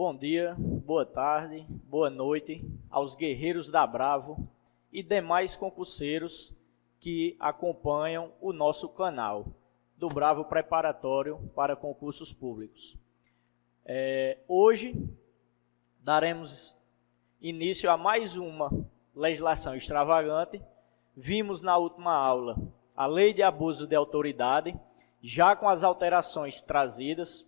Bom dia, boa tarde, boa noite aos guerreiros da Bravo e demais concurseiros que acompanham o nosso canal do Bravo Preparatório para Concursos Públicos. Hoje daremos início a mais uma legislação extravagante. Vimos na última aula a Lei de Abuso de Autoridade, já com as alterações trazidas,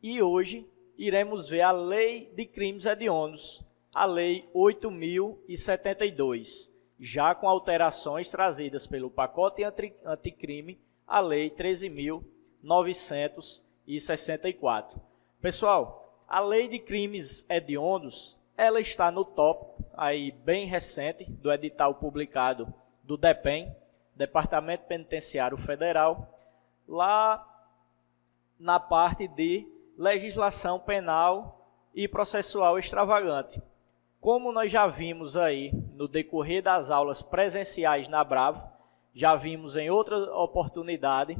e hoje iremos ver a Lei de Crimes Hediondos, a Lei 8.072, já com alterações trazidas pelo pacote anticrime, a Lei 13.964. Pessoal, a Lei de Crimes Hediondos, ela está no tópico aí bem recente do edital publicado do DEPEN, Departamento Penitenciário Federal, lá na parte de legislação penal e processual extravagante. Como nós já vimos aí no decorrer das aulas presenciais na Bravo, já vimos em outra oportunidade,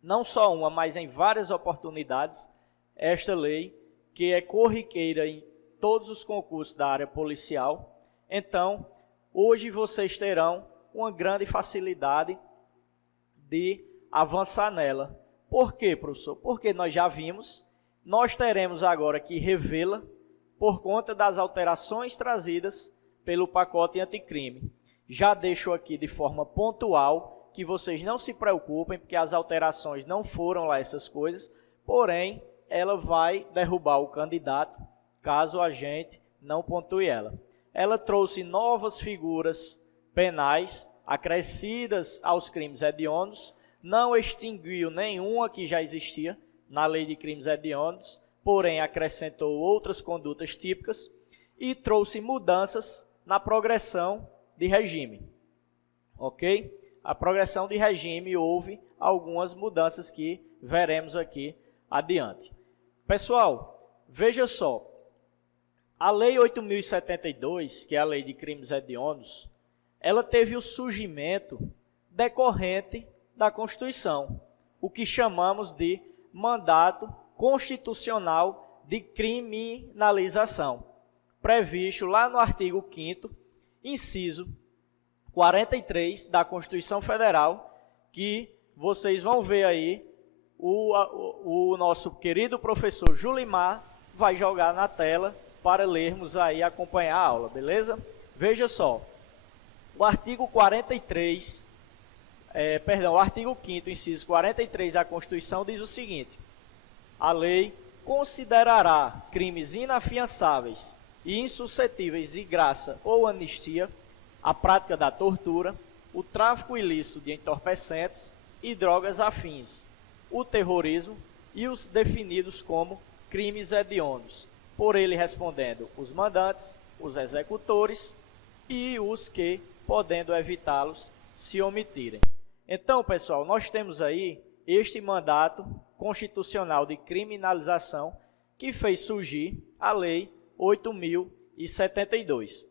não só uma, mas em várias oportunidades, esta lei que é corriqueira em todos os concursos da área policial. Então, hoje vocês terão uma grande facilidade de avançar nela. Por quê, professor? Porque nós já vimos, nós teremos agora que revê-la por conta das alterações trazidas pelo pacote anticrime. Já deixo aqui de forma pontual que vocês não se preocupem, porque as alterações não foram lá essas coisas, porém, ela vai derrubar o candidato, caso a gente não pontue ela. Ela trouxe novas figuras penais acrescidas aos crimes hediondos, não extinguiu nenhuma que já existia na Lei de Crimes Hediondos, porém acrescentou outras condutas típicas e trouxe mudanças na progressão de regime. Ok? A progressão de regime houve algumas mudanças que veremos aqui adiante. Pessoal, veja só, a Lei 8.072, que é a Lei de Crimes Hediondos, ela teve o surgimento decorrente da Constituição, o que chamamos de mandato constitucional de criminalização, previsto lá no artigo 5º, inciso 43 da Constituição Federal, que vocês vão ver aí, o nosso querido professor Julimar vai jogar na tela para lermos aí e acompanhar a aula, beleza? Veja só, o artigo 43... o artigo 5º, inciso 43 da Constituição diz o seguinte: a lei considerará crimes inafiançáveis e insuscetíveis de graça ou anistia a prática da tortura, o tráfico ilícito de entorpecentes e drogas afins, o terrorismo e os definidos como crimes hediondos, por ele respondendo os mandantes, os executores e os que, podendo evitá-los, se omitirem. Então, pessoal, nós temos aí este mandato constitucional de criminalização que fez surgir a Lei 8.072.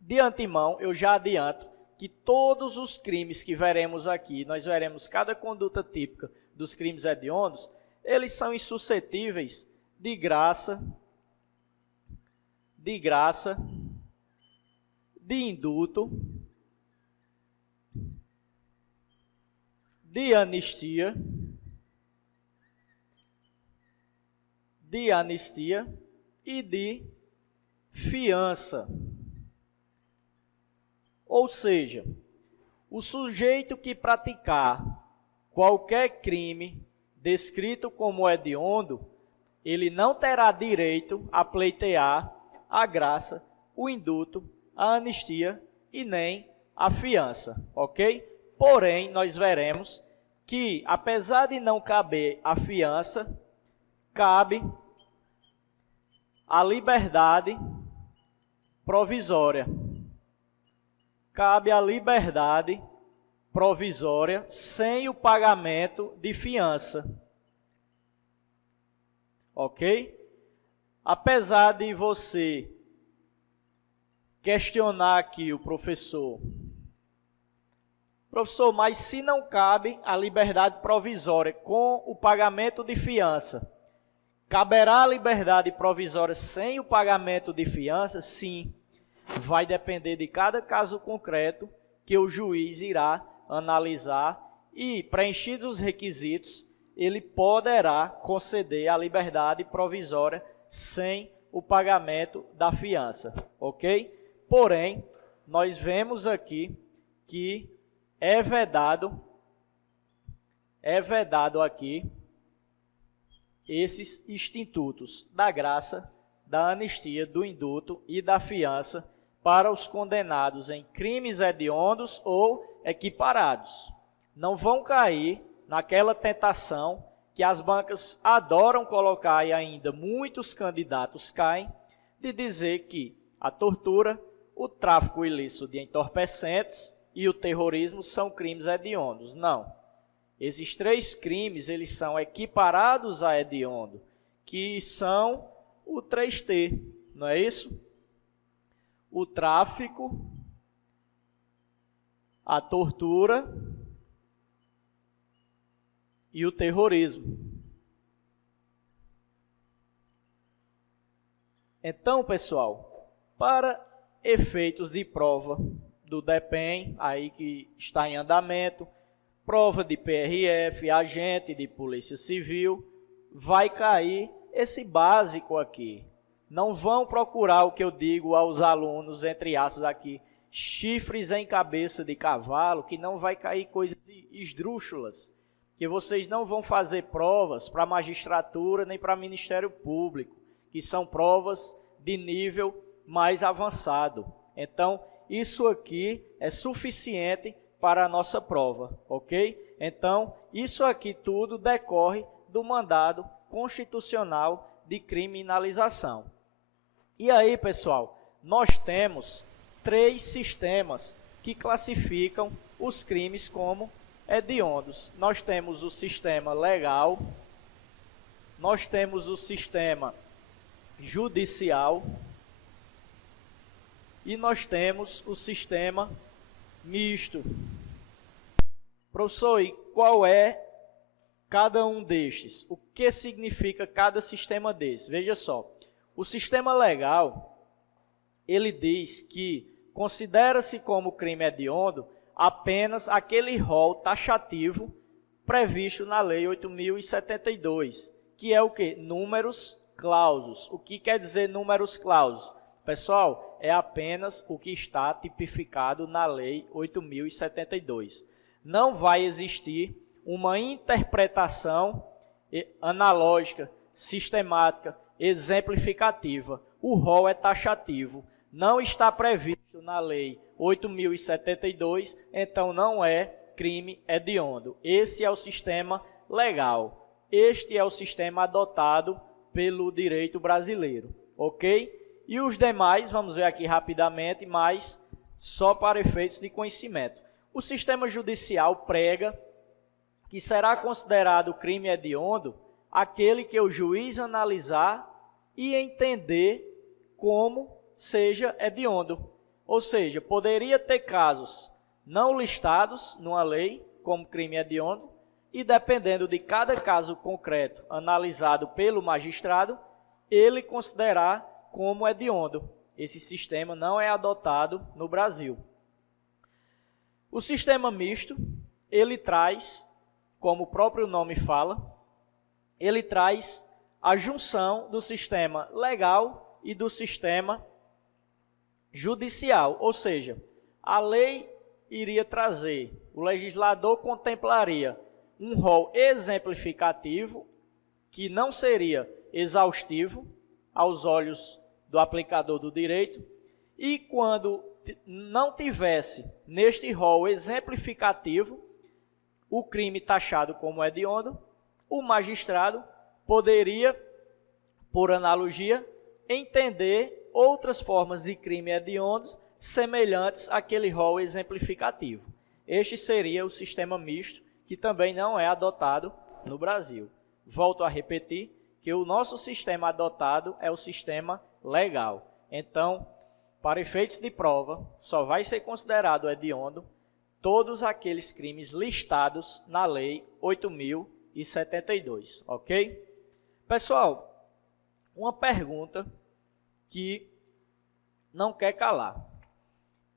De antemão, eu já adianto que todos os crimes que veremos aqui, nós veremos cada conduta típica dos crimes hediondos, eles são insuscetíveis de graça, de indulto, de anistia e de fiança. Ou seja, o sujeito que praticar qualquer crime descrito como hediondo, ele não terá direito a pleitear a graça, o indulto, a anistia e nem a fiança, ok? Porém, nós veremos que, apesar de não caber a fiança, cabe a liberdade provisória. Cabe a liberdade provisória sem o pagamento de fiança. Ok? Apesar de você questionar aqui o professor, mas se não cabe a liberdade provisória com o pagamento de fiança, Caberá a liberdade provisória sem o pagamento de fiança? Sim. Vai depender de cada caso concreto que o juiz irá analisar e, preenchidos os requisitos, ele poderá conceder a liberdade provisória sem o pagamento da fiança, ok? Porém, nós vemos aqui que é vedado aqui esses institutos da graça, da anistia, do indulto e da fiança para os condenados em crimes hediondos ou equiparados. Não vão cair naquela tentação que as bancas adoram colocar e ainda muitos candidatos caem, de dizer que a tortura, o tráfico ilícito de entorpecentes e o terrorismo são crimes hediondos. Não. Esses três crimes, eles são equiparados a hediondo, que são o 3T, não é isso? O tráfico, a tortura e o terrorismo. Então, pessoal, para efeitos de prova do DEPEN, aí que está em andamento, prova de PRF, agente de Polícia Civil, vai cair esse básico aqui. Não vão procurar o que eu digo aos alunos, entre aspas aqui, chifres em cabeça de cavalo, que não vai cair coisas esdrúxulas, que vocês não vão fazer provas para a magistratura nem para o Ministério Público, que são provas de nível mais avançado. Então, isso aqui é suficiente para a nossa prova, ok? Então, isso aqui tudo decorre do mandado constitucional de criminalização. E aí, pessoal, nós temos 3 sistemas que classificam os crimes como hediondos. Nós temos o sistema legal, nós temos o sistema judicial e nós temos o sistema misto. Professor, e qual é cada um destes? O que significa cada sistema desses? Veja só, o sistema legal, ele diz que considera-se como crime hediondo apenas aquele rol taxativo previsto na Lei 8.072, que é o quê? Números clausos. O que quer dizer números clausos? Pessoal, é apenas o que está tipificado na Lei 8.072. Não vai existir uma interpretação analógica, sistemática, exemplificativa. O rol é taxativo. Não está previsto na Lei 8.072, então não é crime hediondo. Esse é o sistema legal. Este é o sistema adotado pelo direito brasileiro, ok? E os demais, vamos ver aqui rapidamente, mas só para efeitos de conhecimento. O sistema judicial prega que será considerado crime hediondo aquele que o juiz analisar e entender como seja hediondo. Ou seja, poderia ter casos não listados numa lei como crime hediondo e, dependendo de cada caso concreto analisado pelo magistrado, ele considerar como hediondo. Esse sistema não é adotado no Brasil. O sistema misto, ele traz, como o próprio nome fala, ele traz a junção do sistema legal e do sistema judicial, ou seja, a lei iria trazer, o legislador contemplaria um rol exemplificativo que não seria exaustivo aos olhos do aplicador do direito e quando não tivesse neste rol exemplificativo o crime taxado como hediondo, o magistrado poderia, por analogia, entender outras formas de crime hediondos semelhantes àquele rol exemplificativo. Este seria o sistema misto, que também não é adotado no Brasil. Volto a repetir que o nosso sistema adotado é o sistema legal. Então, para efeitos de prova, só vai ser considerado hediondo todos aqueles crimes listados na Lei 8.072, ok? Pessoal, uma pergunta que não quer calar.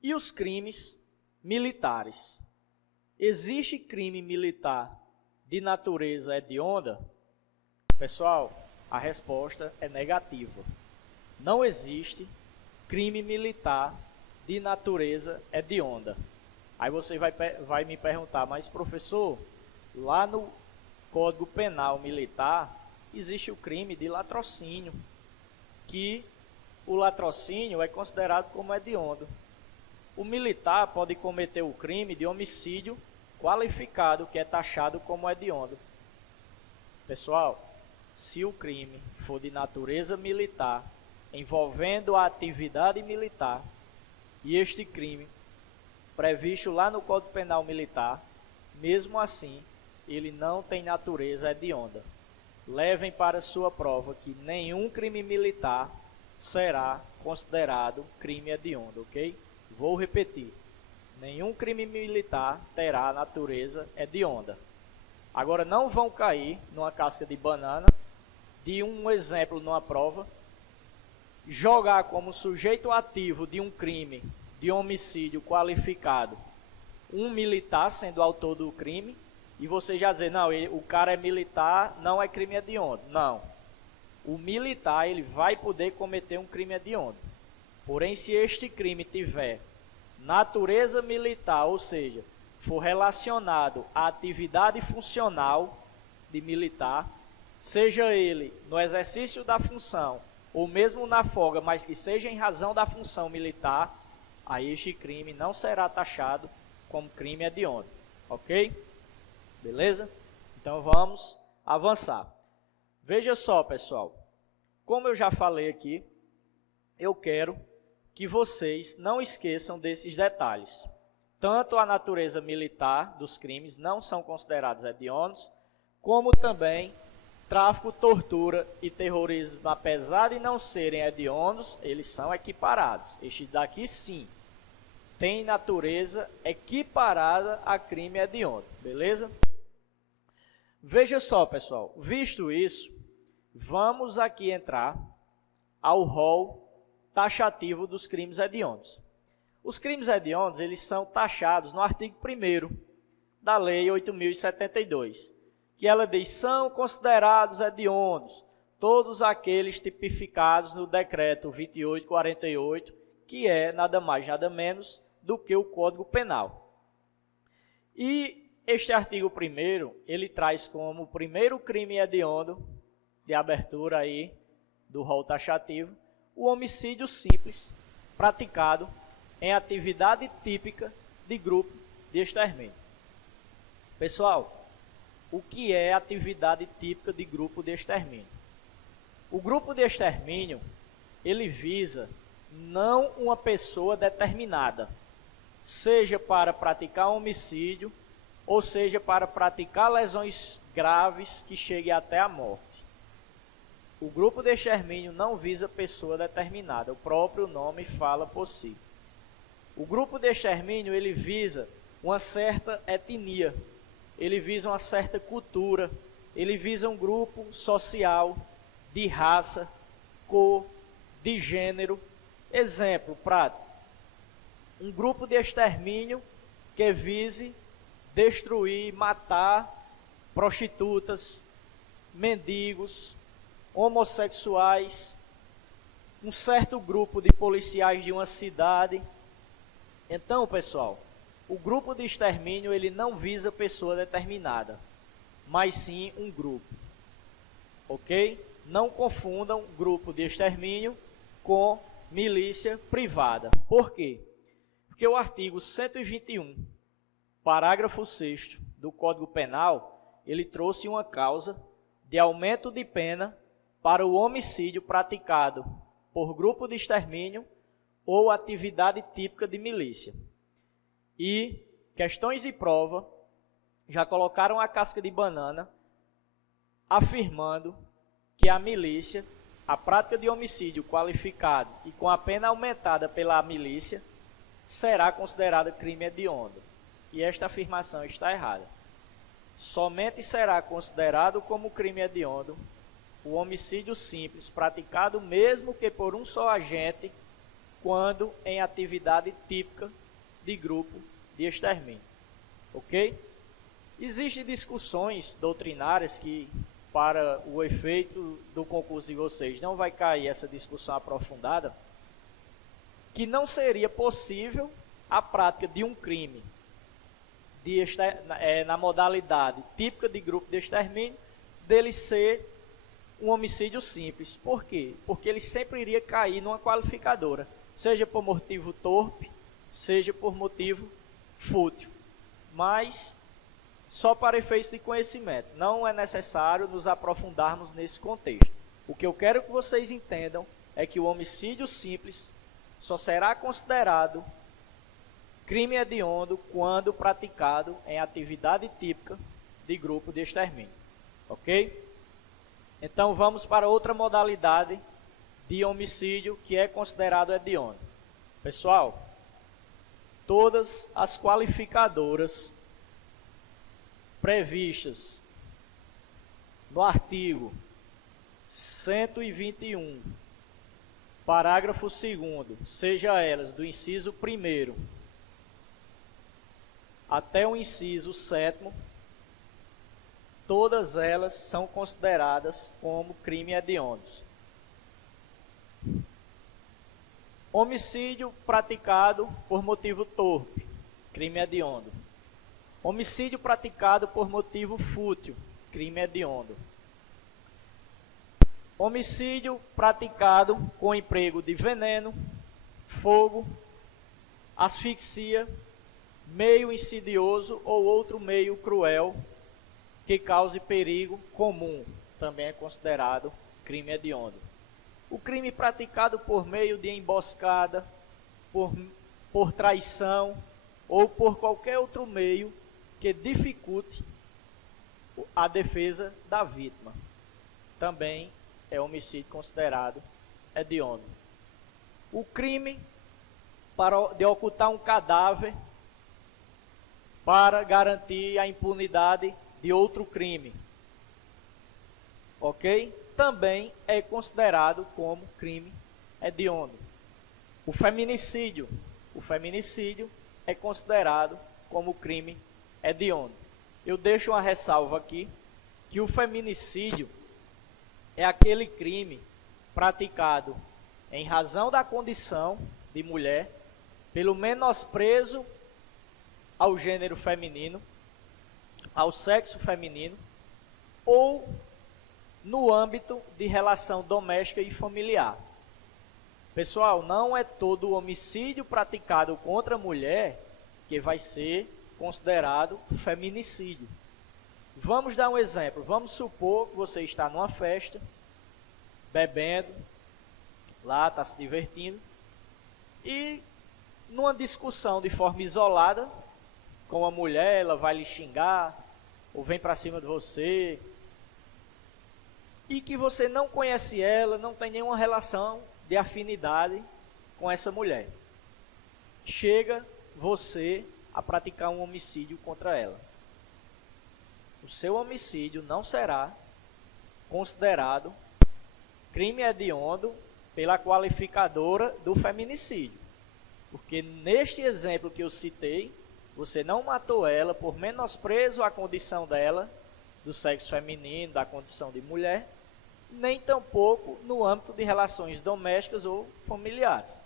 E os crimes militares? Existe crime militar de natureza hedionda? Pessoal, a resposta é negativa. Não existe crime militar de natureza hedionda. Aí você vai me perguntar, mas professor, lá no Código Penal Militar existe o crime de latrocínio, que o latrocínio é considerado como hediondo. O militar pode cometer o crime de homicídio qualificado, que é taxado como hediondo. Pessoal, se o crime for de natureza militar, envolvendo a atividade militar, e este crime previsto lá no Código Penal Militar, mesmo assim, ele não tem natureza hedionda. Levem para sua prova que nenhum crime militar será considerado crime hediondo, ok? Vou repetir. Nenhum crime militar terá natureza hedionda. Agora, não vão cair numa casca de banana de um exemplo numa prova, jogar como sujeito ativo de um crime de homicídio qualificado um militar sendo autor do crime, e você já dizer, não, o cara é militar, não é crime hediondo. Não. O militar, ele vai poder cometer um crime hediondo. Porém, se este crime tiver natureza militar, ou seja, for relacionado à atividade funcional de militar, seja ele no exercício da função ou mesmo na folga, mas que seja em razão da função militar, aí este crime não será taxado como crime hediondo, ok? Beleza? Então vamos avançar. Veja só, pessoal, como eu já falei aqui, eu quero que vocês não esqueçam desses detalhes. Tanto a natureza militar dos crimes não são considerados hediondos, como também tráfico, tortura e terrorismo, apesar de não serem hediondos, eles são equiparados. Este daqui sim tem natureza equiparada a crime hediondo, beleza? Veja só, pessoal, visto isso, vamos aqui entrar ao rol taxativo dos crimes hediondos. Os crimes hediondos, eles são taxados no artigo 1º da Lei 8.072, que ela diz, são considerados hediondos todos aqueles tipificados no decreto 2848, que é nada mais, nada menos do que o Código Penal. E este artigo 1º, ele traz como primeiro crime hediondo de abertura aí do rol taxativo, o homicídio simples praticado em atividade típica de grupo de extermínio. Pessoal, o que é atividade típica de grupo de extermínio? O grupo de extermínio, ele visa não uma pessoa determinada, seja para praticar um homicídio, ou seja para praticar lesões graves que cheguem até a morte. O grupo de extermínio não visa pessoa determinada, o próprio nome fala por si. O grupo de extermínio, ele visa uma certa etnia, ele visa uma certa cultura, ele visa um grupo social, de raça, cor, de gênero. Exemplo prático, um grupo de extermínio que vise destruir, matar prostitutas, mendigos, homossexuais, um certo grupo de policiais de uma cidade. Então, pessoal, o grupo de extermínio, ele não visa pessoa determinada, mas sim um grupo, ok? Não confundam grupo de extermínio com milícia privada. Por quê? Porque o artigo 121, parágrafo 6º do Código Penal, ele trouxe uma causa de aumento de pena para o homicídio praticado por grupo de extermínio ou atividade típica de milícia. E questões de prova já colocaram a casca de banana, afirmando que a milícia, a prática de homicídio qualificado e com a pena aumentada pela milícia, será considerada crime hediondo. E esta afirmação está errada. Somente será considerado como crime hediondo o homicídio simples praticado mesmo que por um só agente, quando em atividade típica de grupo de extermínio. Ok? Existem discussões doutrinárias que, para o efeito do concurso de vocês, não vai cair essa discussão aprofundada, que não seria possível a prática de um crime na modalidade típica de grupo de extermínio, dele ser um homicídio simples. Por quê? Porque ele sempre iria cair numa qualificadora, seja por motivo torpe, seja por motivo fútil. Mas, só para efeitos de conhecimento, não é necessário nos aprofundarmos nesse contexto. O que eu quero que vocês entendam é que o homicídio simples só será considerado crime hediondo quando praticado em atividade típica de grupo de extermínio. Ok? Então vamos para outra modalidade de homicídio que é considerado hediondo. Pessoal, todas as qualificadoras previstas no artigo 121, parágrafo 2º, seja elas do inciso 1º até o inciso 7º, todas elas são consideradas como crime hediondos. Homicídio praticado por motivo torpe, crime hediondo. Homicídio praticado por motivo fútil, crime hediondo. Homicídio praticado com emprego de veneno, fogo, asfixia, meio insidioso ou outro meio cruel que cause perigo comum, também é considerado crime hediondo. O crime praticado por meio de emboscada, por traição ou por qualquer outro meio que dificulte a defesa da vítima, também é homicídio considerado hediondo. O crime de ocultar um cadáver para garantir a impunidade de outro crime, ok? Também é considerado como crime hediondo. O feminicídio é considerado como crime hediondo. Eu deixo uma ressalva aqui, que o feminicídio é aquele crime praticado em razão da condição de mulher, pelo menosprezo ao gênero feminino, ao sexo feminino, ou no âmbito de relação doméstica e familiar. Pessoal, não é todo homicídio praticado contra a mulher que vai ser considerado feminicídio. Vamos dar um exemplo. Vamos supor que você está numa festa, bebendo, lá está se divertindo, e numa discussão de forma isolada, com a mulher, ela vai lhe xingar, ou vem para cima de você, e que você não conhece ela, não tem nenhuma relação de afinidade com essa mulher. Chega você a praticar um homicídio contra ela. O seu homicídio não será considerado crime hediondo pela qualificadora do feminicídio. Porque neste exemplo que eu citei, você não matou ela por menosprezo à condição dela, do sexo feminino, da condição de mulher, nem tampouco no âmbito de relações domésticas ou familiares.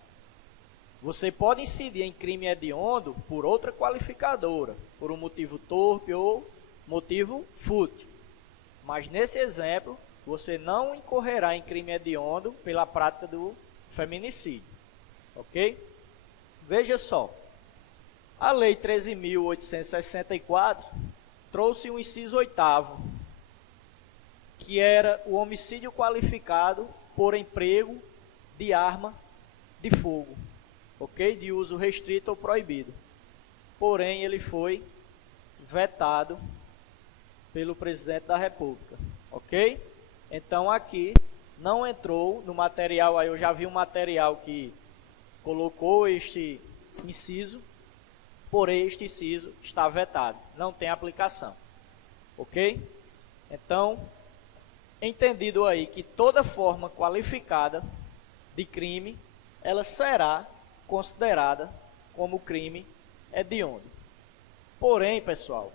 Você pode incidir em crime hediondo por outra qualificadora, por um motivo torpe ou motivo fútil. Mas nesse exemplo, você não incorrerá em crime hediondo pela prática do feminicídio. Ok? Veja só. A Lei 13.864 trouxe um inciso 8º, que era o homicídio qualificado por emprego de arma de fogo, ok? De uso restrito ou proibido. Porém, ele foi vetado pelo presidente da República, ok? Então, aqui não entrou no material, aí eu já vi um material que colocou este inciso, porém este inciso está vetado, não tem aplicação, ok? Então, entendido aí que toda forma qualificada de crime, ela será considerada como crime hediondo. Porém, pessoal,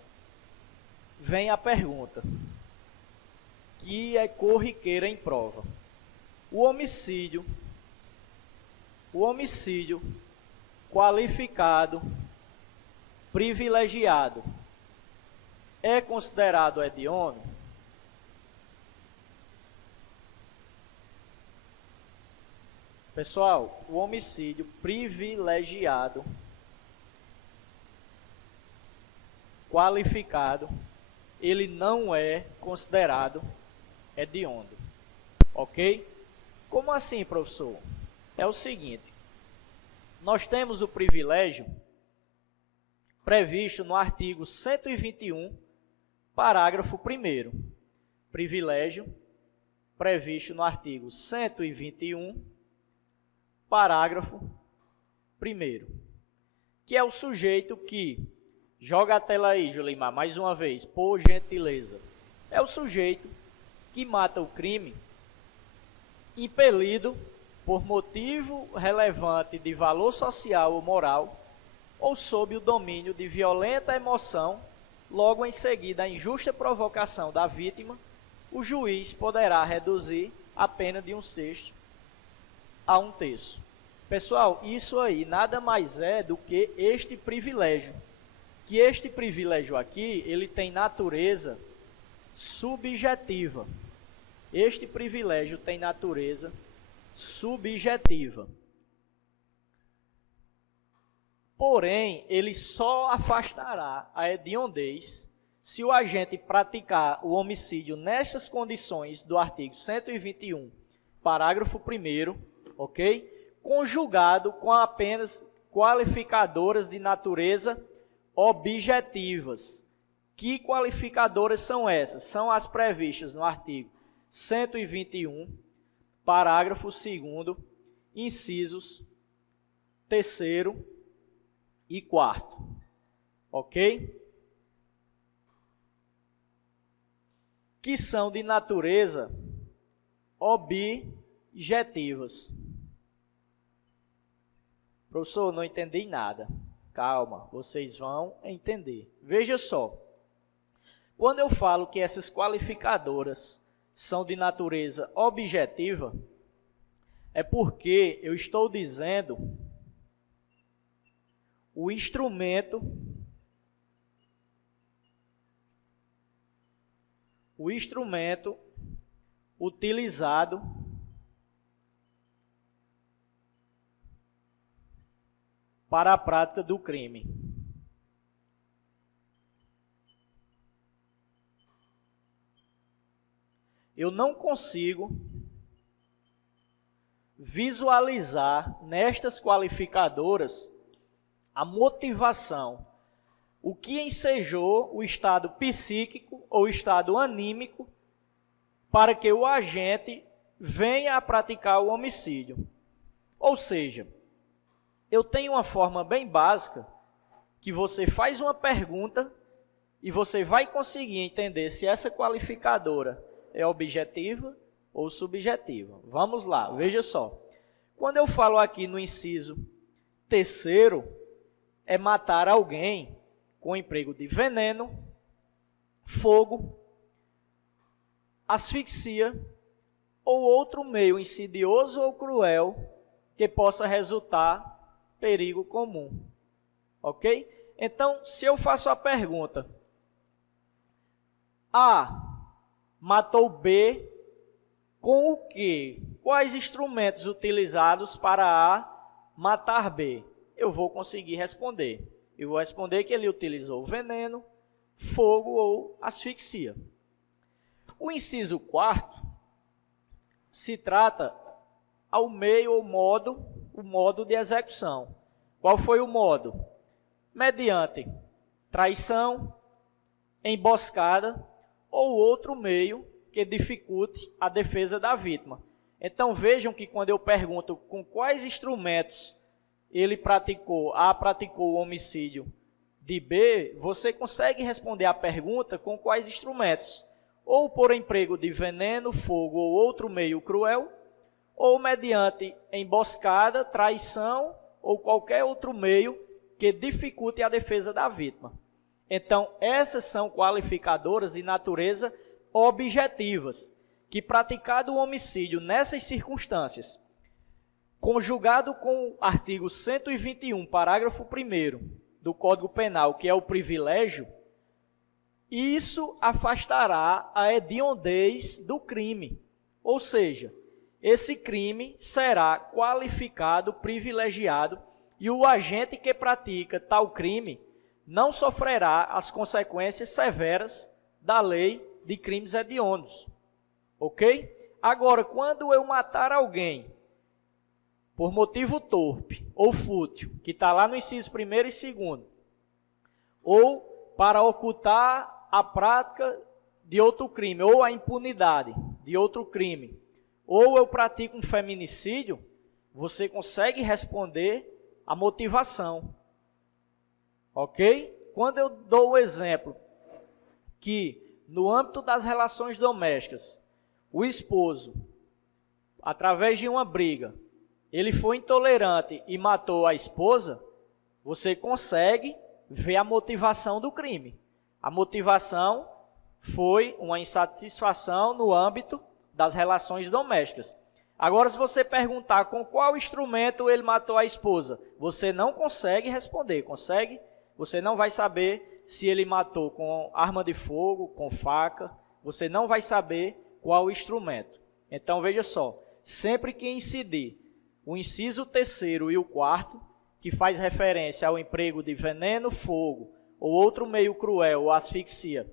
vem a pergunta, que é corriqueira em prova. O homicídio qualificado, privilegiado, é considerado hediondo? Pessoal, o homicídio privilegiado, qualificado, ele não é considerado hediondo, ok? Como assim, professor? É o seguinte, nós temos o privilégio previsto no artigo 121, parágrafo 1º. Privilégio previsto no artigo 121, parágrafo 1º, que é o sujeito que, joga a tela aí, Julimar, mais uma vez, por gentileza, é o sujeito que mata o crime impelido por motivo relevante de valor social ou moral, ou sob o domínio de violenta emoção, logo em seguida à injusta provocação da vítima, o juiz poderá reduzir a pena de 1/6 a 1/3. Pessoal, isso aí nada mais é do que este privilégio. Que este privilégio aqui, ele tem natureza subjetiva. Este privilégio tem natureza subjetiva. Porém, ele só afastará a hediondez se o agente praticar o homicídio nessas condições do artigo 121, parágrafo 1º, ok? Conjugado com apenas qualificadoras de natureza objetivas. Que qualificadoras são essas? São as previstas no artigo 121, parágrafo 2º, incisos 3º e 4º, ok? Que são de natureza objetivas. Professor, não entendi nada. Calma, vocês vão entender. Veja só, quando eu falo que essas qualificadoras são de natureza objetiva, é porque eu estou dizendo o instrumento utilizado para a prática do crime. Eu não consigo visualizar nestas qualificadoras a motivação, o que ensejou o estado psíquico ou estado anímico para que o agente venha a praticar o homicídio. Ou seja, eu tenho uma forma bem básica que você faz uma pergunta e você vai conseguir entender se essa qualificadora é objetiva ou subjetiva. Vamos lá, veja só. Quando eu falo aqui no inciso 3º, é matar alguém com emprego de veneno, fogo, asfixia ou outro meio insidioso ou cruel que possa resultar perigo comum. Ok? Então, se eu faço a pergunta, A matou B com o quê? Quais instrumentos utilizados para A matar B? Eu vou conseguir responder. Eu vou responder que ele utilizou veneno, fogo ou asfixia. O inciso 4º se trata ao meio ou modo, o modo de execução. Qual foi o modo? Mediante traição, emboscada ou outro meio que dificulte a defesa da vítima. Então vejam que quando eu pergunto com quais instrumentos ele praticou o homicídio de B, você consegue responder a pergunta com quais instrumentos. ou por emprego de veneno, fogo ou outro meio cruel, ou mediante emboscada, traição ou qualquer outro meio que dificulte a defesa da vítima. Então, essas são qualificadoras de natureza objetivas, que praticado o homicídio nessas circunstâncias, conjugado com o artigo 121, parágrafo 1º do Código Penal, que é o privilégio, isso afastará a hediondez do crime. Ou seja, esse crime será qualificado, privilegiado, e o agente que pratica tal crime não sofrerá as consequências severas da lei de crimes hediondos. Ok? Agora, quando eu matar alguém por motivo torpe ou fútil, que está lá no inciso 1º e 2º, ou para ocultar a prática de outro crime, ou a impunidade de outro crime, ou eu pratico um feminicídio, você consegue responder a motivação. Ok? Quando eu dou o exemplo que, no âmbito das relações domésticas, o esposo, através de uma briga, ele foi intolerante e matou a esposa, você consegue ver a motivação do crime. A motivação foi uma insatisfação no âmbito das relações domésticas. Agora, se você perguntar com qual instrumento ele matou a esposa, você não consegue responder, consegue? Você não vai saber se ele matou com arma de fogo, com faca, você não vai saber qual instrumento. Então, veja só, sempre que incidir o inciso 3º e o 4º, que faz referência ao emprego de veneno, fogo, ou outro meio cruel, ou asfixia,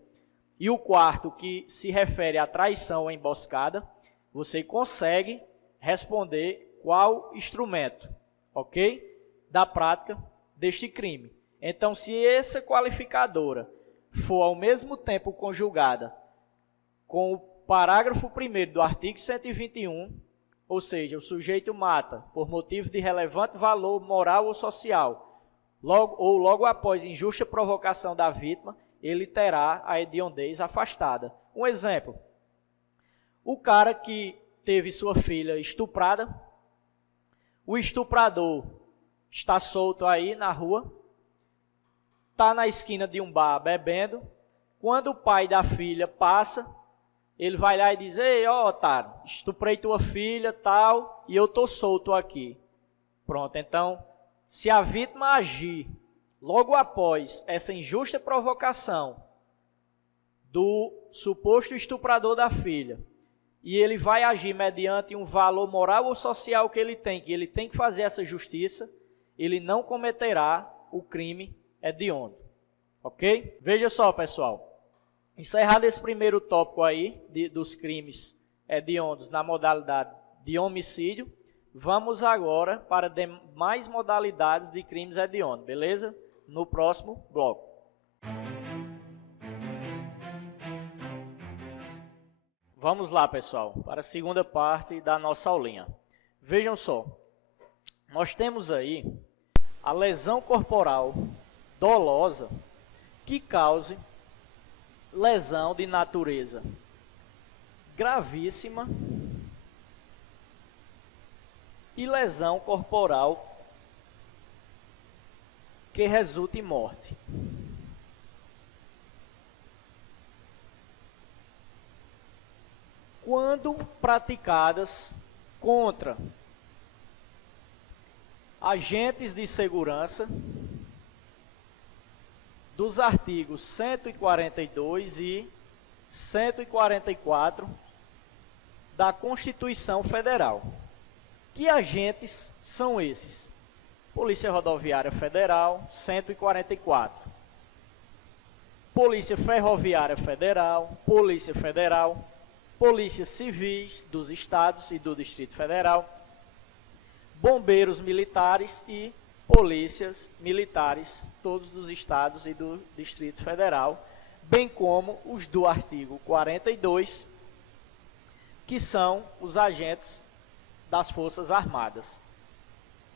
e o 4º, que se refere à traição ou emboscada, você consegue responder qual instrumento, ok? Da prática deste crime. Então, se essa qualificadora for ao mesmo tempo conjugada com o parágrafo 1º do artigo 121, ou seja, o sujeito mata por motivo de relevante valor moral ou social, logo após injusta provocação da vítima, ele terá a hediondez afastada. Um exemplo, o cara que teve sua filha estuprada, o estuprador está solto aí na rua, está na esquina de um bar bebendo, quando o pai da filha passa, ele vai lá e diz: ei, ó otário, estuprei tua filha, tal, e eu estou solto aqui. Pronto, então, se a vítima agir logo após essa injusta provocação do suposto estuprador da filha, e ele vai agir mediante um valor moral ou social que ele tem que fazer essa justiça, ele não cometerá o crime hediondo. Ok? Veja só, pessoal. Encerrado esse primeiro tópico aí dos crimes hediondos na modalidade de homicídio, vamos agora para demais modalidades de crimes hediondos, beleza? No próximo bloco. Vamos lá, pessoal, para a segunda parte da nossa aulinha. Vejam só, nós temos aí a lesão corporal dolosa que cause lesão de natureza gravíssima e lesão corporal que resulte em morte. Quando praticadas contra agentes de segurança dos artigos 142 e 144 da Constituição Federal. Que agentes são esses? Polícia Rodoviária Federal, 144. Polícia Ferroviária Federal, Polícia Federal, Polícias Civis dos Estados e do Distrito Federal, Bombeiros Militares e Polícias Militares, todos dos Estados e do Distrito Federal, bem como os do artigo 42, que são os agentes das Forças Armadas,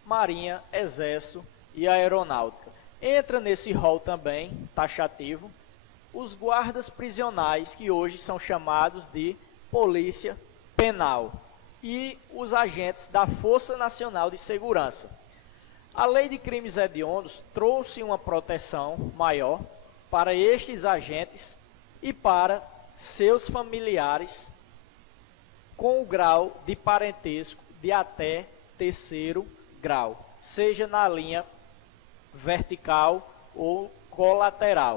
Marinha, Exército e Aeronáutica. Entra nesse rol também, taxativo, os guardas prisionais, que hoje são chamados de Polícia Penal, e os agentes da Força Nacional de Segurança. A Lei de Crimes Hediondos trouxe uma proteção maior para estes agentes e para seus familiares com o grau de parentesco de até terceiro grau, seja na linha vertical ou colateral.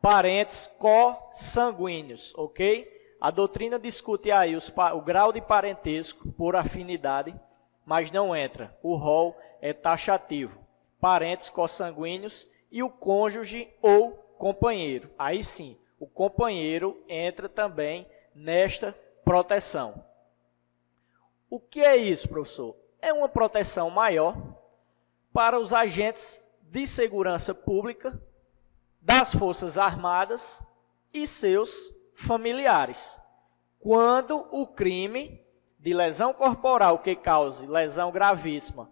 Parentes consanguíneos, ok? A doutrina discute aí o grau de parentesco por afinidade, mas não entra. O rol é taxativo. Parentes consanguíneos e o cônjuge ou companheiro. Aí sim, o companheiro entra também nesta proteção. O que é isso, professor? É uma proteção maior para os agentes de segurança pública, das Forças Armadas e seus familiares, quando o crime de lesão corporal que cause lesão gravíssima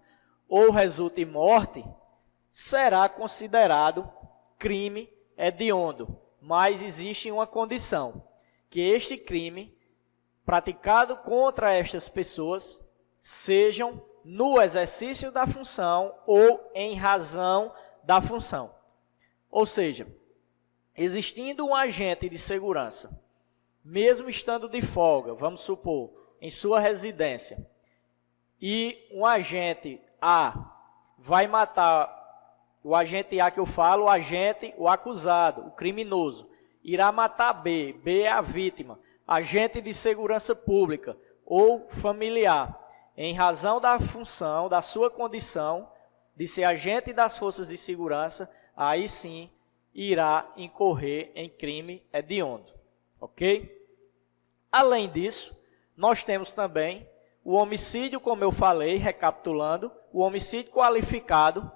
ou resulte em morte será considerado crime hediondo. Mas existe uma condição, que este crime praticado contra estas pessoas sejam no exercício da função ou em razão da função. Ou seja, existindo um agente de segurança, mesmo estando de folga, vamos supor, em sua residência, e um agente A vai matar, o agente A que eu falo, o acusado, o criminoso, irá matar B, B é a vítima, agente de segurança pública ou familiar, em razão da função, da sua condição de ser agente das forças de segurança, aí sim irá incorrer em crime hediondo, ok? Além disso, nós temos também o homicídio, como eu falei, recapitulando, o homicídio qualificado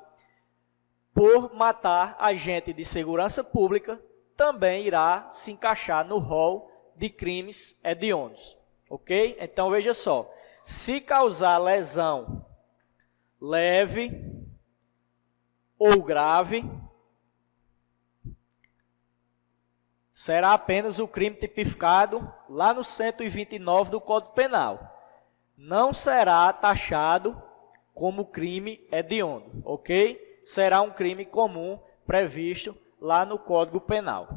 por matar agente de segurança pública também irá se encaixar no rol de crimes hediondos, ok? Então veja só, se causar lesão leve ou grave, será apenas o crime tipificado lá no 129 do Código Penal. Não será taxado como crime hediondo, ok? Será um crime comum previsto lá no Código Penal.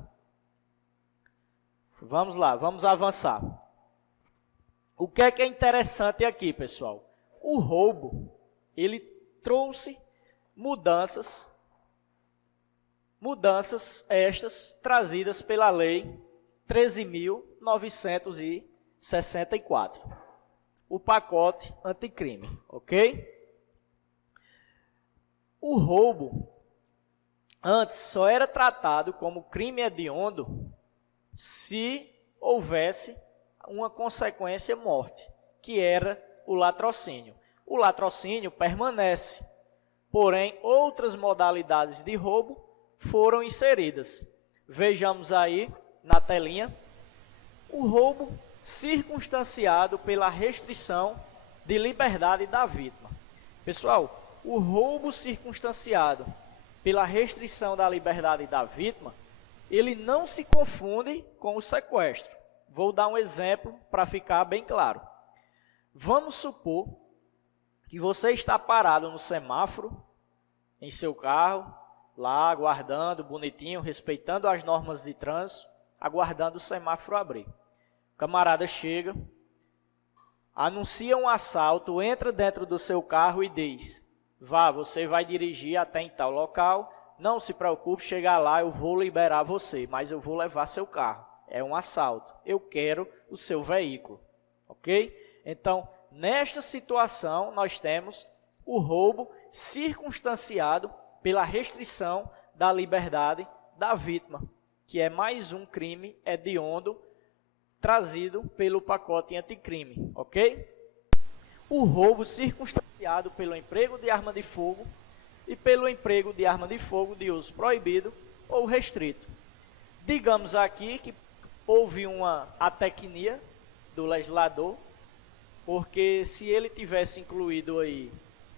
Vamos lá, vamos avançar. O que é interessante aqui, pessoal? O roubo, ele trouxe mudanças estas trazidas pela Lei 13.964, o pacote anticrime, ok? O roubo, antes, só era tratado como crime hediondo se houvesse uma consequência morte, que era o latrocínio. O latrocínio permanece, porém, outras modalidades de roubo foram inseridas. Vejamos aí na telinha o roubo circunstanciado pela restrição de liberdade da vítima. Pessoal, o roubo circunstanciado pela restrição da liberdade da vítima, ele não se confunde com o sequestro. Vou dar um exemplo para ficar bem claro. Vamos supor que você está parado no semáforo, em seu carro, lá aguardando, bonitinho, respeitando as normas de trânsito, aguardando o semáforo abrir. O camarada chega, anuncia um assalto, entra dentro do seu carro e diz: vá, você vai dirigir até em tal local, não se preocupe, chegar lá eu vou liberar você, mas eu vou levar seu carro. É um assalto, eu quero o seu veículo, ok? Então, nesta situação, nós temos o roubo circunstanciado pela restrição da liberdade da vítima, que é mais um crime hediondo trazido pelo pacote anticrime, ok? O roubo circunstanciado pelo emprego de arma de fogo e pelo emprego de arma de fogo de uso proibido ou restrito. Digamos aqui que houve uma atecnia do legislador, porque se ele tivesse incluído aí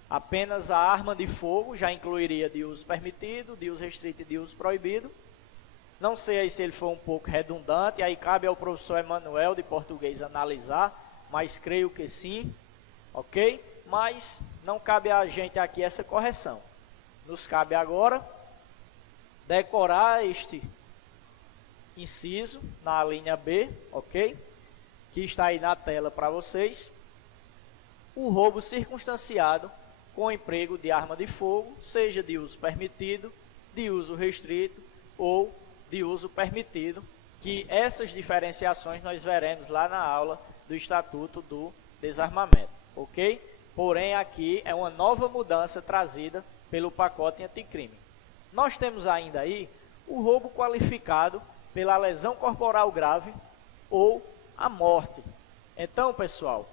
apenas a arma de fogo, já incluiria de uso permitido, de uso restrito e de uso proibido. Não sei aí se ele foi um pouco redundante, aí cabe ao professor Emanuel de português analisar, mas creio que sim, ok? Mas não cabe a gente aqui essa correção. Nos cabe agora decorar este inciso na linha B, ok? Que está aí na tela para vocês. O roubo circunstanciado com o emprego de arma de fogo, seja de uso permitido, de uso restrito ou de uso permitido, que essas diferenciações nós veremos lá na aula do Estatuto do Desarmamento, ok? Porém, aqui é uma nova mudança trazida pelo pacote anticrime. Nós temos ainda aí o roubo qualificado pela lesão corporal grave ou a morte. Então, pessoal,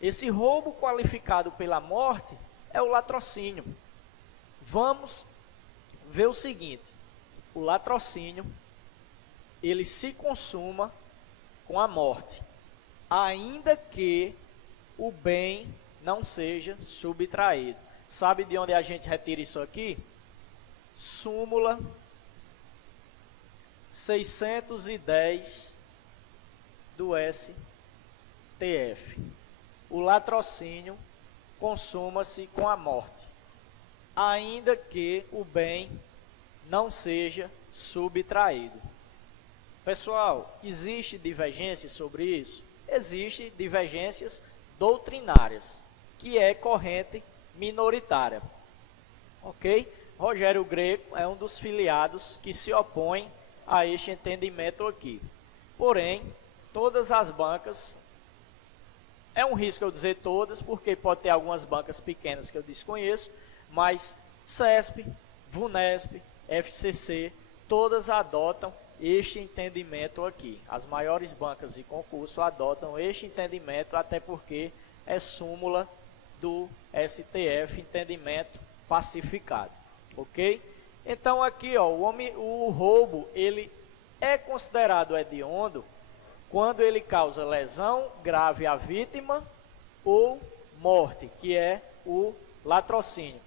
esse roubo qualificado pela morte é o latrocínio. Vamos ver o seguinte: o latrocínio, ele se consuma com a morte, ainda que o bem não seja subtraído. Sabe de onde a gente retira isso aqui? Súmula 610 do STF. O latrocínio consuma-se com a morte, ainda que o bem não seja subtraído. Pessoal, existe divergência sobre isso? Existem divergências doutrinárias, que é corrente minoritária. Ok? Rogério Greco é um dos filiados que se opõe a este entendimento aqui. Porém, todas as bancas, é um risco eu dizer todas, porque pode ter algumas bancas pequenas que eu desconheço, mas CESP, VUNESP, FCC, todas adotam este entendimento aqui. As maiores bancas de concurso adotam este entendimento, até porque é súmula do STF, entendimento pacificado, ok? Então aqui, ó, o roubo, ele é considerado hediondo quando ele causa lesão grave à vítima ou morte, que é o latrocínio.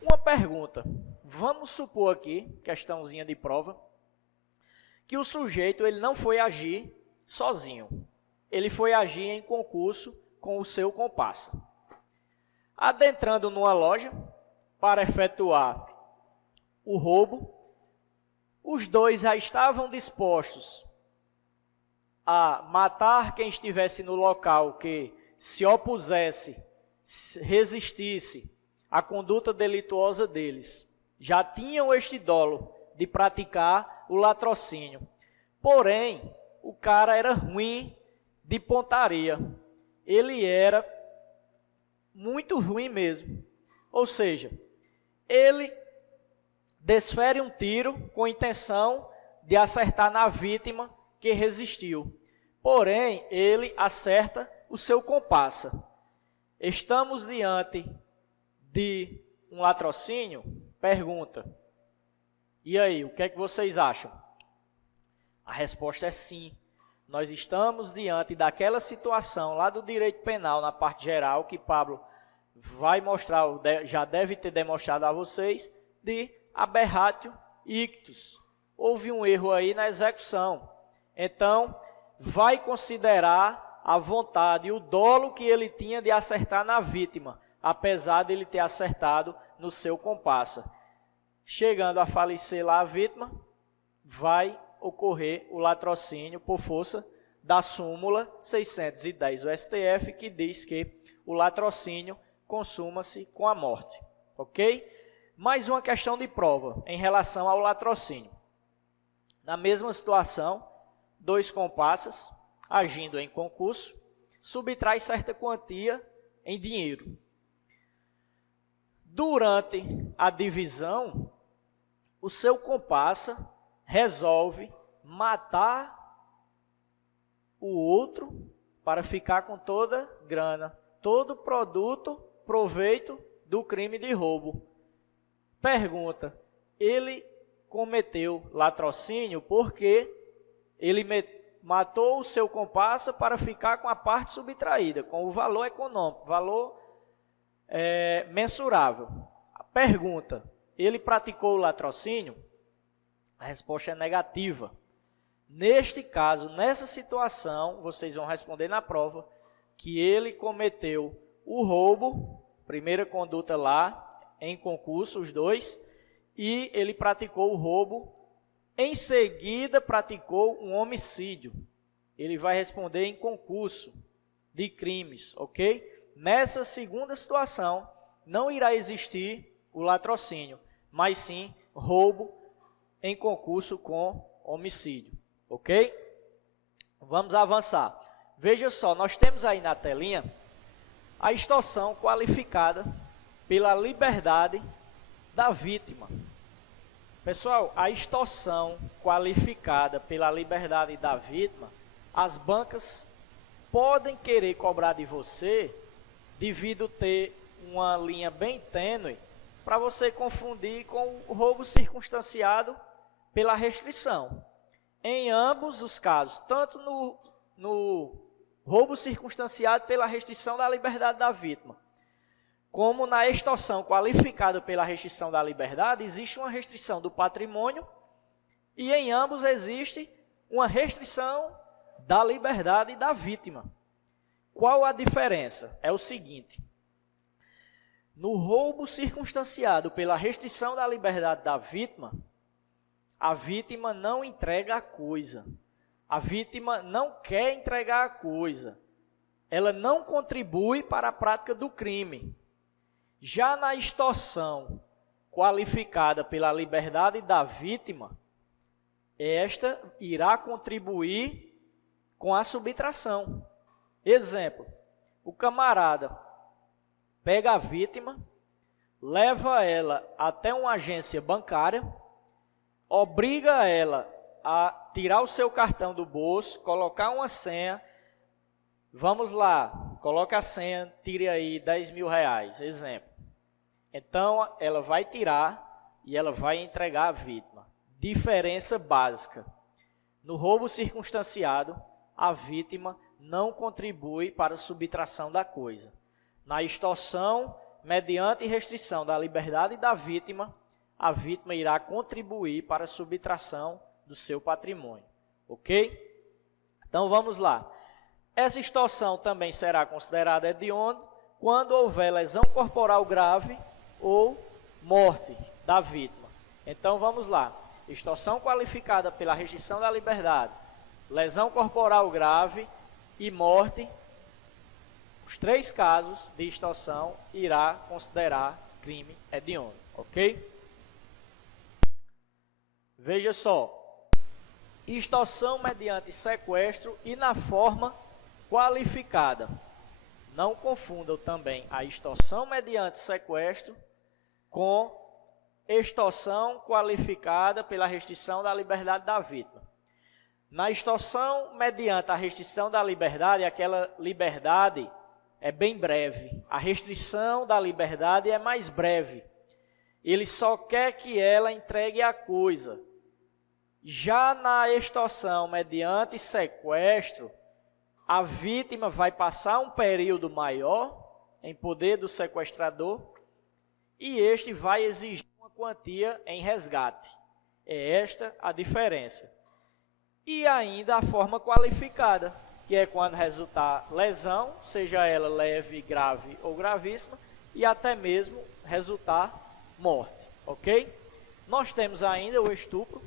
Uma pergunta: vamos supor aqui, questãozinha de prova, que o sujeito ele não foi agir sozinho, ele foi agir em concurso com o seu comparsa. Adentrando numa loja para efetuar o roubo, os dois já estavam dispostos a matar quem estivesse no local que se opusesse, resistisse à conduta delituosa deles. Já tinham este dolo de praticar o latrocínio. Porém, o cara era ruim de pontaria. Ele era muito ruim mesmo. Ou seja, ele desfere um tiro com intenção de acertar na vítima que resistiu. Porém, ele acerta o seu comparsa. Estamos diante de um latrocínio? Pergunta. E aí, o que é que vocês acham? A resposta é sim. Nós estamos diante daquela situação lá do direito penal, na parte geral, que Pablo vai mostrar, já deve ter demonstrado a vocês, de aberratio ictus. Houve um erro aí na execução. Então, vai considerar a vontade e o dolo que ele tinha de acertar na vítima, apesar de ele ter acertado no seu comparsa. Chegando a falecer lá a vítima, vai ocorrer o latrocínio por força da súmula 610 do STF, que diz que o latrocínio consuma-se com a morte. Ok? Mais uma questão de prova em relação ao latrocínio. Na mesma situação, dois comparsas, agindo em concurso, subtrai certa quantia em dinheiro. Durante a divisão, o seu comparsa resolve matar o outro para ficar com toda grana, todo produto, proveito do crime de roubo. Pergunta: ele cometeu latrocínio porque ele matou o seu comparsa para ficar com a parte subtraída, com o valor econômico, valor mensurável. A pergunta: ele praticou o latrocínio? A resposta é negativa. Neste caso, nessa situação, vocês vão responder na prova que ele cometeu o roubo, primeira conduta lá, em concurso, os dois, e ele praticou o roubo, em seguida praticou um homicídio. Ele vai responder em concurso de crimes, ok? Nessa segunda situação, não irá existir o latrocínio, mas sim roubo em concurso com homicídio, ok? Vamos avançar. Veja só, nós temos aí na telinha a extorsão qualificada pela liberdade da vítima. Pessoal, a extorsão qualificada pela liberdade da vítima, as bancas podem querer cobrar de você devido ter uma linha bem tênue para você confundir com o roubo circunstanciado pela restrição. Em ambos os casos, tanto no roubo circunstanciado pela restrição da liberdade da vítima, como na extorsão qualificada pela restrição da liberdade, existe uma restrição do patrimônio e em ambos existe uma restrição da liberdade da vítima. Qual a diferença? É o seguinte: no roubo circunstanciado pela restrição da liberdade da vítima, a vítima não entrega a coisa. A vítima não quer entregar a coisa. Ela não contribui para a prática do crime. Já na extorsão qualificada pela liberdade da vítima, esta irá contribuir com a subtração. Exemplo, o camarada pega a vítima, leva ela até uma agência bancária, obriga ela a tirar o seu cartão do bolso, colocar uma senha. Vamos lá, coloca a senha, tire aí 10 mil reais, exemplo. Então, ela vai tirar e ela vai entregar a vítima. Diferença básica. No roubo circunstanciado, a vítima não contribui para a subtração da coisa. Na extorsão, mediante restrição da liberdade da vítima, a vítima irá contribuir para a subtração do seu patrimônio. Ok? Então, vamos lá. Essa extorsão também será considerada hedionda quando houver lesão corporal grave ou morte da vítima. Então, vamos lá. Extorsão qualificada pela restrição da liberdade, lesão corporal grave e morte. Os três casos de extorsão irá considerar crime hediondo. Ok? Veja só. Extorsão mediante sequestro e na forma qualificada. Não confundam também a extorsão mediante sequestro com extorsão qualificada pela restrição da liberdade da vítima. Na extorsão mediante a restrição da liberdade, aquela liberdade é bem breve. A restrição da liberdade é mais breve. Ele só quer que ela entregue a coisa. Já na extorsão mediante sequestro, a vítima vai passar um período maior em poder do sequestrador e este vai exigir uma quantia em resgate. É esta a diferença. E ainda a forma qualificada, que é quando resultar lesão, seja ela leve, grave ou gravíssima, e até mesmo resultar morte, ok? Nós temos ainda o estupro,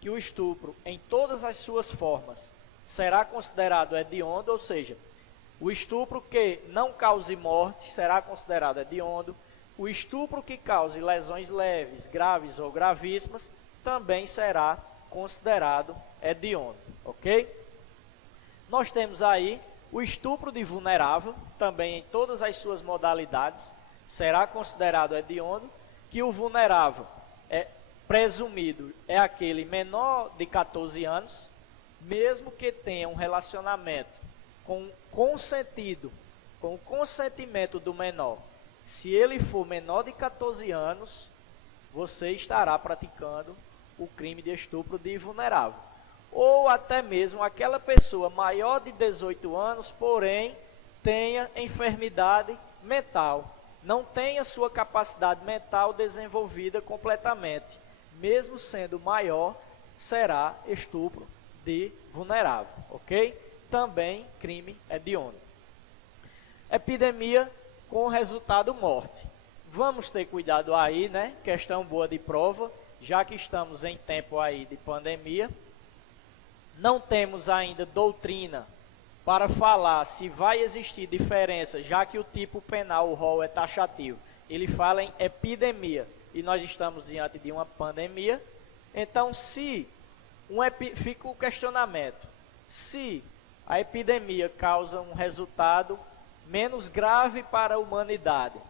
que o estupro em todas as suas formas será considerado hediondo, ou seja, o estupro que não cause morte será considerado hediondo, o estupro que cause lesões leves, graves ou gravíssimas também será considerado hediondo, ok? Nós temos aí o estupro de vulnerável, também em todas as suas modalidades, será considerado hediondo, que o vulnerável é presumido é aquele menor de 14 anos, mesmo que tenha um relacionamento com o consentimento do menor. Se ele for menor de 14 anos, você estará praticando o crime de estupro de vulnerável. Ou até mesmo aquela pessoa maior de 18 anos, porém tenha enfermidade mental, não tenha sua capacidade mental desenvolvida completamente, mesmo sendo maior será estupro de vulnerável, ok? Também crime hediondo. Epidemia com resultado morte. Vamos ter cuidado aí, né? Questão boa de prova, já que estamos em tempo aí de pandemia. Não temos ainda doutrina para falar se vai existir diferença, já que o tipo penal, o rol é taxativo. Ele fala em epidemia e nós estamos diante de uma pandemia. Então, fica o questionamento, se a epidemia causa um resultado menos grave para a humanidade,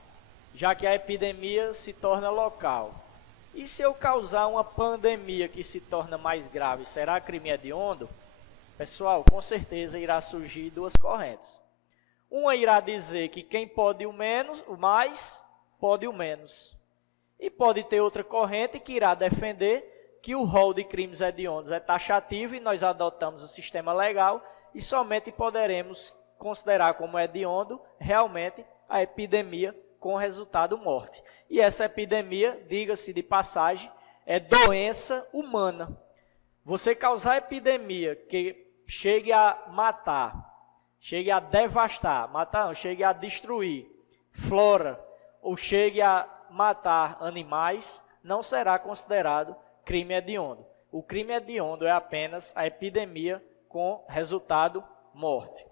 já que a epidemia se torna local. E se eu causar uma pandemia que se torna mais grave, será crime hediondo? Pessoal, com certeza irá surgir duas correntes. Uma irá dizer que quem pode o mais, pode o menos. E pode ter outra corrente que irá defender que o rol de crimes hediondos é taxativo e nós adotamos o sistema legal e somente poderemos considerar como hediondo realmente a epidemia com resultado morte. E essa epidemia, diga-se de passagem, é doença humana. Você causar epidemia que chegue a matar, chegue a devastar, chegue a destruir flora ou chegue a matar animais, não será considerado crime hediondo. O crime hediondo é apenas a epidemia com resultado morte.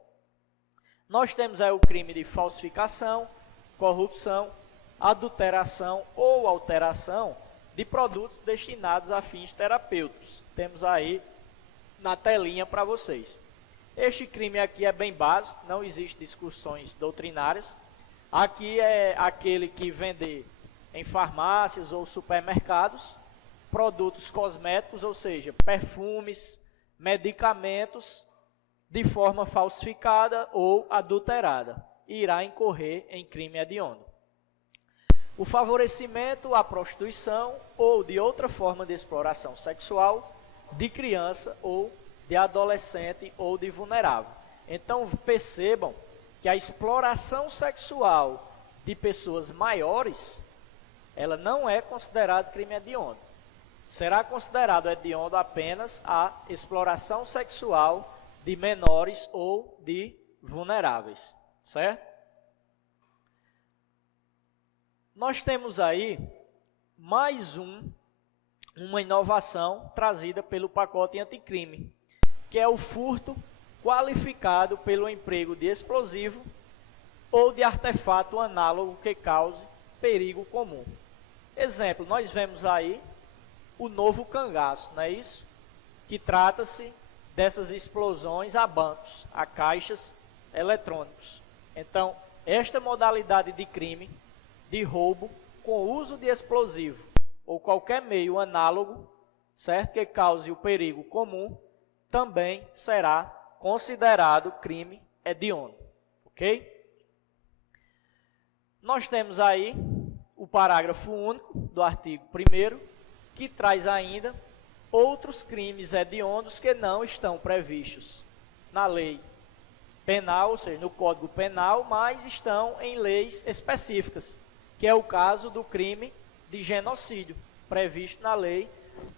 Nós temos aí o crime de falsificação, corrupção, adulteração ou alteração de produtos destinados a fins terapêuticos. Temos aí na telinha para vocês. Este crime aqui é bem básico, não existe discussões doutrinárias. Aqui é aquele que vender em farmácias ou supermercados produtos cosméticos, ou seja, perfumes, medicamentos, de forma falsificada ou adulterada, e irá incorrer em crime hediondo. O favorecimento à prostituição ou de outra forma de exploração sexual de criança ou de adolescente ou de vulnerável. Então percebam que a exploração sexual de pessoas maiores, ela não é considerada crime hediondo. Será considerado hediondo apenas a exploração sexual de menores ou de vulneráveis, certo? Nós temos aí mais uma inovação trazida pelo pacote anticrime, que é o furto qualificado pelo emprego de explosivo ou de artefato análogo que cause perigo comum. Exemplo, nós vemos aí o novo cangaço, não é isso? Que trata-se dessas explosões a bancos, a caixas eletrônicos. Então, esta modalidade de crime, de roubo com uso de explosivo ou qualquer meio análogo, certo? Que cause o perigo comum, também será considerado crime hediondo, ok? Nós temos aí o parágrafo único do artigo 1º, que traz ainda outros crimes hediondos que não estão previstos na lei penal, ou seja, no Código Penal, mas estão em leis específicas, que é o caso do crime de genocídio, previsto na lei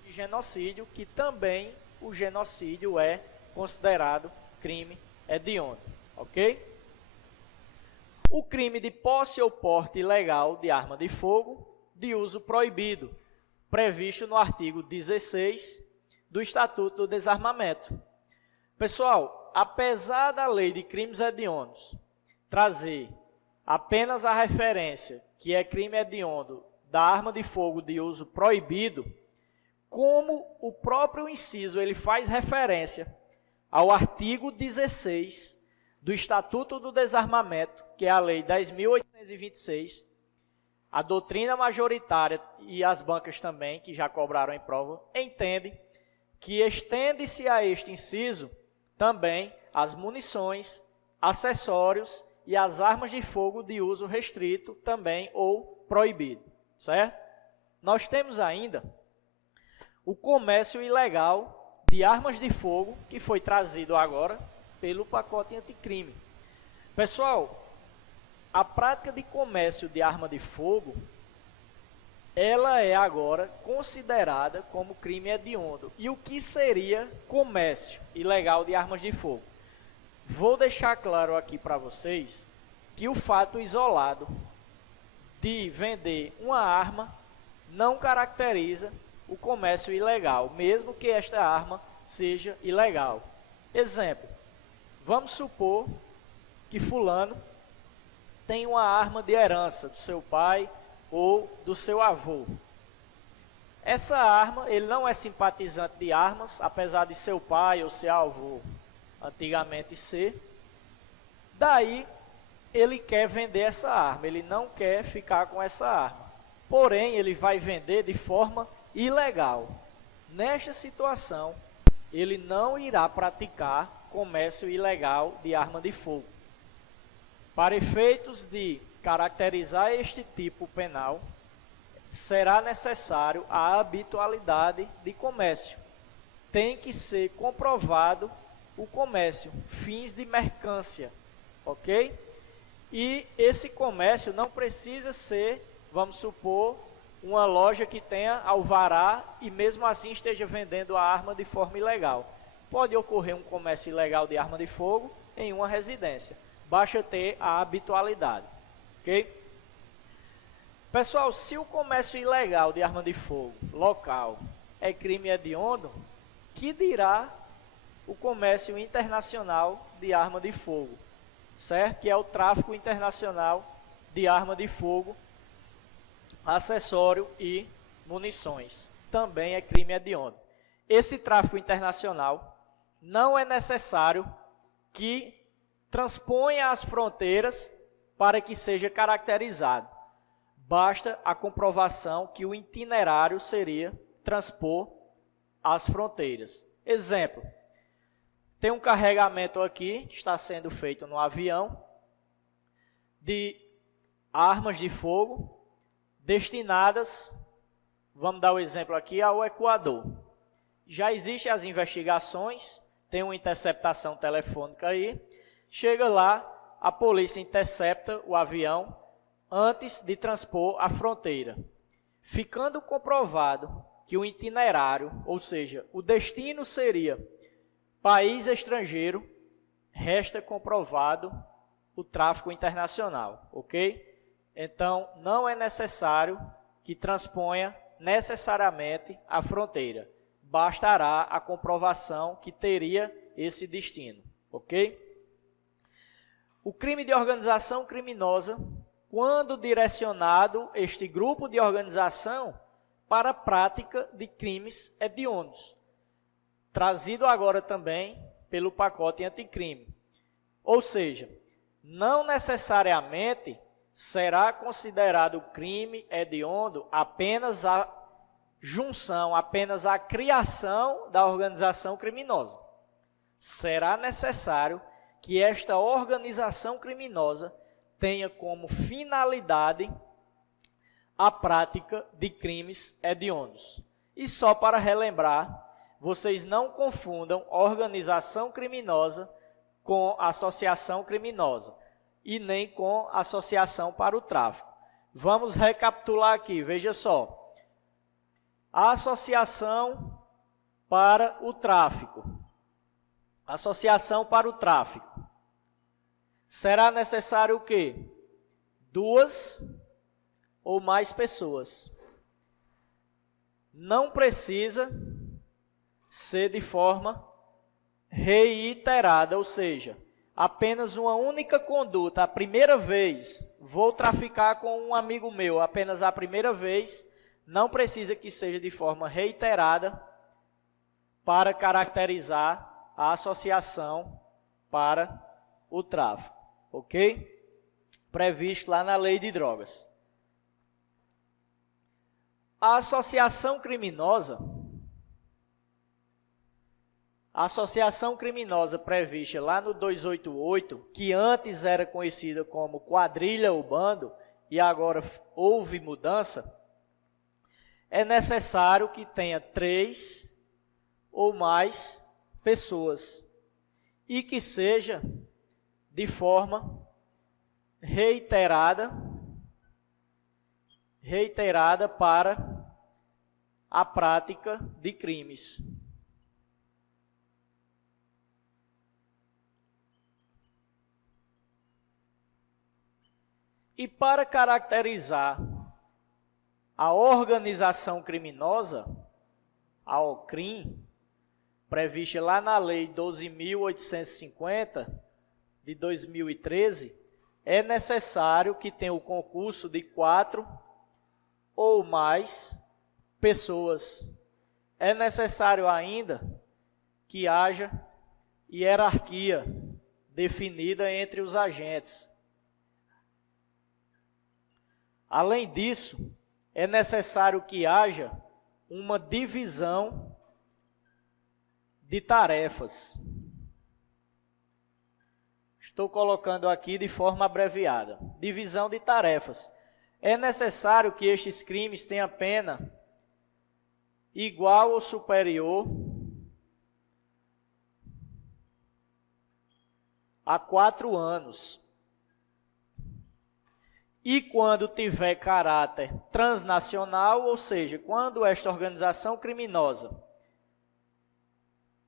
de genocídio, que também o genocídio é considerado crime hediondo, ok? O crime de posse ou porte ilegal de arma de fogo de uso proibido, previsto no artigo 16 do Estatuto do Desarmamento. Pessoal, apesar da lei de crimes hediondos trazer apenas a referência que é crime hediondo da arma de fogo de uso proibido, como o próprio inciso ele faz referência ao artigo 16 do Estatuto do Desarmamento, que é a Lei 10.826, a doutrina majoritária e as bancas também, que já cobraram em prova, entendem que estende-se a este inciso também as munições, acessórios e as armas de fogo de uso restrito também ou proibido, certo? Nós temos ainda o comércio ilegal de armas de fogo, que foi trazido agora pelo pacote anticrime. Pessoal, a prática de comércio de arma de fogo ela é agora considerada como crime hediondo. E o que seria comércio ilegal de armas de fogo? Vou deixar claro aqui para vocês que o fato isolado de vender uma arma não caracteriza o comércio ilegal, mesmo que esta arma seja ilegal. Exemplo, vamos supor que fulano tem uma arma de herança do seu pai ou do seu avô. Essa arma, ele não é simpatizante de armas, apesar de seu pai ou seu avô antigamente ser. Daí, ele quer vender essa arma, ele não quer ficar com essa arma. Porém, ele vai vender de forma ilegal. Nesta situação, ele não irá praticar comércio ilegal de arma de fogo. Para efeitos de caracterizar este tipo penal, será necessário a habitualidade de comércio. Tem que ser comprovado o comércio, fins de mercância, ok? E esse comércio não precisa ser, vamos supor, uma loja que tenha alvará e mesmo assim esteja vendendo a arma de forma ilegal. Pode ocorrer um comércio ilegal de arma de fogo em uma residência. Basta ter a habitualidade, ok? Pessoal, se o comércio ilegal de arma de fogo local é crime hediondo, que dirá o comércio internacional de arma de fogo, certo? Que é o tráfico internacional de arma de fogo, acessório e munições. Também é crime hediondo. Esse tráfico internacional não é necessário que transponha as fronteiras para que seja caracterizado. Basta a comprovação que o itinerário seria transpor as fronteiras. Exemplo, tem um carregamento aqui, que está sendo feito no avião, de armas de fogo destinadas, vamos dar o exemplo aqui, ao Equador. Já existem as investigações, tem uma interceptação telefônica aí, chega lá, a polícia intercepta o avião antes de transpor a fronteira. Ficando comprovado que o itinerário, ou seja, o destino seria país estrangeiro, resta comprovado o tráfico internacional, ok? Então, não é necessário que transponha necessariamente a fronteira. Bastará a comprovação que teria esse destino, ok? O crime de organização criminosa, quando direcionado este grupo de organização para a prática de crimes hediondos, trazido agora também pelo pacote anticrime. Ou seja, não necessariamente será considerado crime hediondo apenas a junção, apenas a criação da organização criminosa. Será necessário que esta organização criminosa tenha como finalidade a prática de crimes hediondos. E só para relembrar, vocês não confundam organização criminosa com associação criminosa e nem com associação para o tráfico. Vamos recapitular aqui, veja só. A associação para o tráfico. Associação para o tráfico. Será necessário o quê? 2 ou mais pessoas. Não precisa ser de forma reiterada, ou seja, apenas uma única conduta, a primeira vez, vou traficar com um amigo meu, apenas a primeira vez, não precisa que seja de forma reiterada para caracterizar a associação para o tráfico, ok? Previsto lá na lei de drogas. A associação criminosa prevista lá no 288, que antes era conhecida como quadrilha ou bando, e agora houve mudança, é necessário que tenha 3 ou mais pessoas e que seja de forma reiterada reiterada para a prática de crimes. E para caracterizar a organização criminosa, a OCRIM, prevista lá na Lei 12.850 de 2013, é necessário que tenha o concurso de 4 ou mais pessoas. É necessário ainda que haja hierarquia definida entre os agentes. Além disso, é necessário que haja uma divisão de tarefas. Estou colocando aqui de forma abreviada. Divisão de tarefas. É necessário que estes crimes tenham pena igual ou superior a 4 anos. E quando tiver caráter transnacional, ou seja, quando esta organização criminosa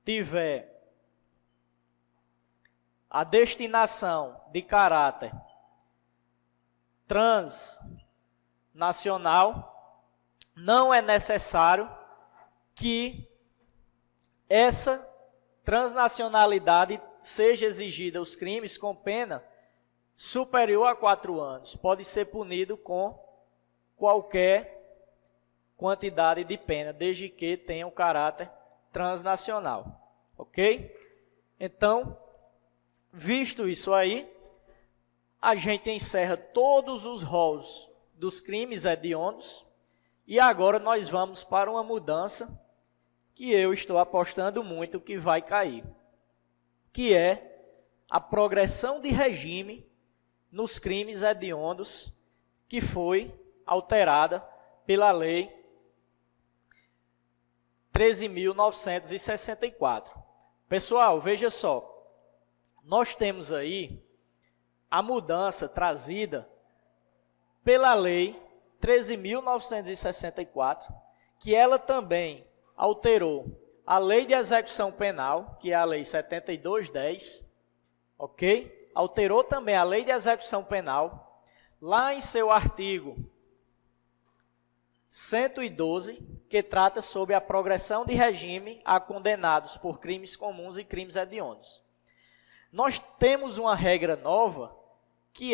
tiver a destinação de caráter transnacional, não é necessário que essa transnacionalidade seja exigida aos crimes com pena superior a 4 anos. Pode ser punido com qualquer quantidade de pena, desde que tenha um caráter transnacional. Ok? Então, visto isso aí, a gente encerra todos os rolos dos crimes hediondos e agora nós vamos para uma mudança que eu estou apostando muito que vai cair, que é a progressão de regime nos crimes hediondos, que foi alterada pela Lei 13.964. Pessoal, veja só, nós temos aí a mudança trazida pela Lei 13.964, que ela também alterou a Lei de Execução Penal, que é a Lei 7210, ok? Alterou também a Lei de Execução Penal, lá em seu artigo 112, que trata sobre a progressão de regime a condenados por crimes comuns e crimes hediondos. Nós temos uma regra nova, que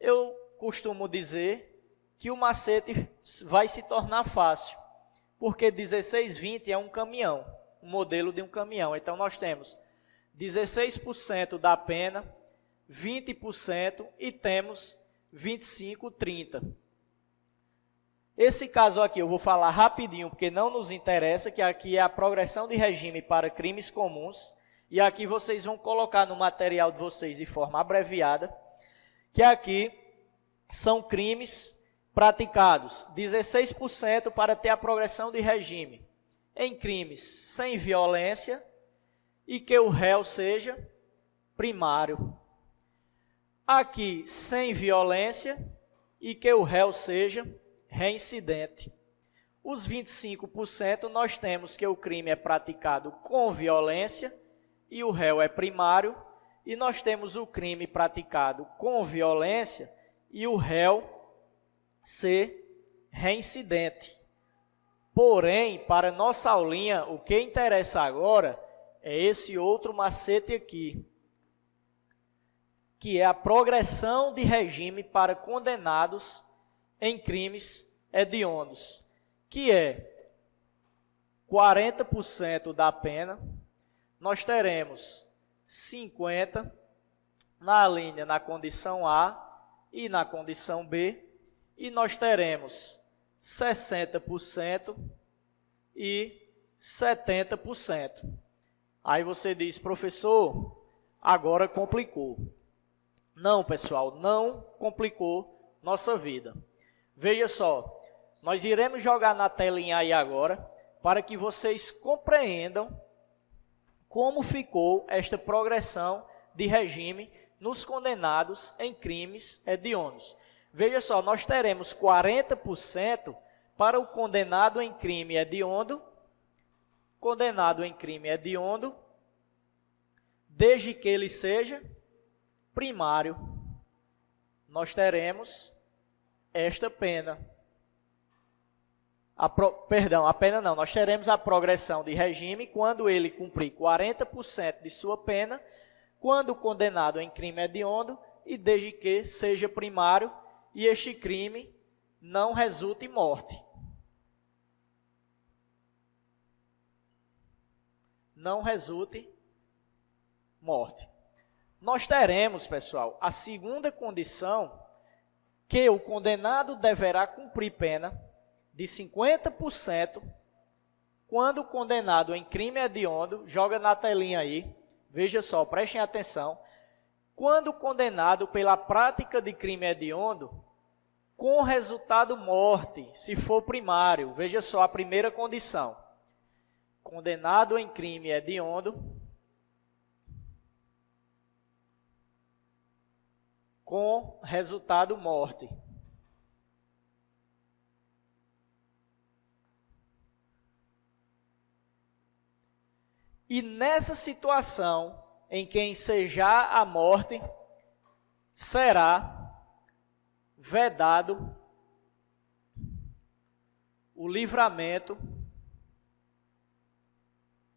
eu costumo dizer, que o macete vai se tornar fácil, porque 1620 é um caminhão, um modelo de um caminhão. Então, nós temos 16% da pena, 20% e temos 25, 30. Esse caso aqui eu vou falar rapidinho, porque não nos interessa, que aqui é a progressão de regime para crimes comuns, e aqui vocês vão colocar no material de vocês de forma abreviada, que aqui são crimes praticados, 16% para ter a progressão de regime em crimes sem violência e que o réu seja primário. Aqui, sem violência e que o réu seja reincidente. Os 25% nós temos que o crime é praticado com violência e o réu é primário, e nós temos o crime praticado com violência e o réu ser reincidente. Porém, para nossa aulinha, o que interessa agora é esse outro macete aqui, que é a progressão de regime para condenados em crimes hediondos, que é 40% da pena, nós teremos 50% na linha na condição A e na condição B, e nós teremos 60% e 70%. Aí você diz, professor, agora complicou. Não, pessoal, não complicou nossa vida. Veja só, nós iremos jogar na telinha aí agora, para que vocês compreendam como ficou esta progressão de regime nos condenados em crimes hediondos. Veja só, nós teremos 40% para o condenado em crime hediondo, condenado em crime hediondo, desde que ele seja primário, nós teremos esta pena. A pena não, nós teremos a progressão de regime quando ele cumprir 40% de sua pena, quando condenado em crime hediondo e desde que seja primário e este crime não resulte em morte. Não resulte morte. Nós teremos, pessoal, a segunda condição, que o condenado deverá cumprir pena de 50% quando condenado em crime hediondo, joga na telinha aí, veja só, prestem atenção, quando condenado pela prática de crime hediondo, com resultado morte, se for primário, veja só a primeira condição, condenado em crime hediondo, com resultado morte. E nessa situação, em que ensejar a morte, será vedado o livramento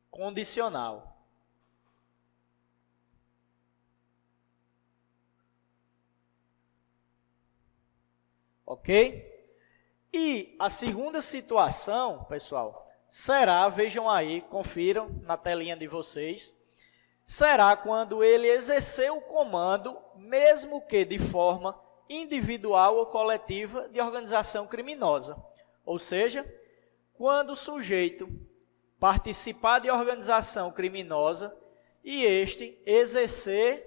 condicional. Ok? E a segunda situação, pessoal, será, vejam aí, confiram na telinha de vocês, será quando ele exercer o comando, mesmo que de forma individual ou coletiva, de organização criminosa. Ou seja, quando o sujeito participar de organização criminosa e este exercer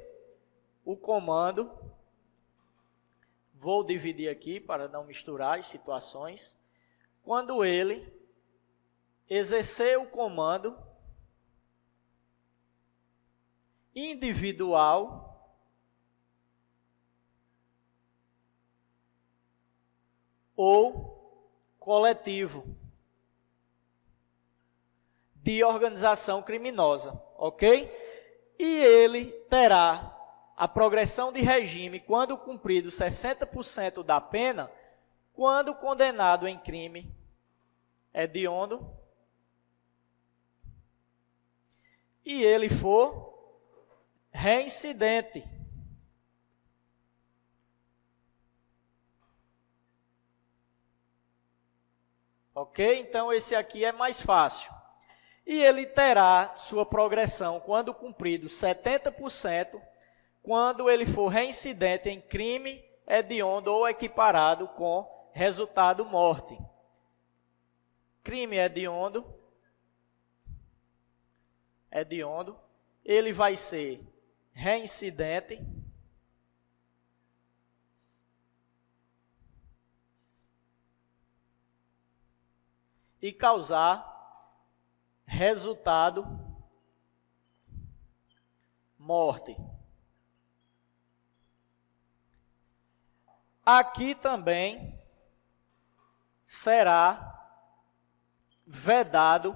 o comando, vou dividir aqui para não misturar as situações, quando ele exercer o comando individual ou coletivo de organização criminosa, ok? E ele terá a progressão de regime quando cumprido 60% da pena, quando condenado em crime hediondo e ele for reincidente. Ok? Então, esse aqui é mais fácil. E ele terá sua progressão quando cumprido 70%, quando ele for reincidente em crime hediondo ou equiparado com resultado morte. Crime hediondo, ele vai ser reincidente e causar resultado morte. Aqui também será vedado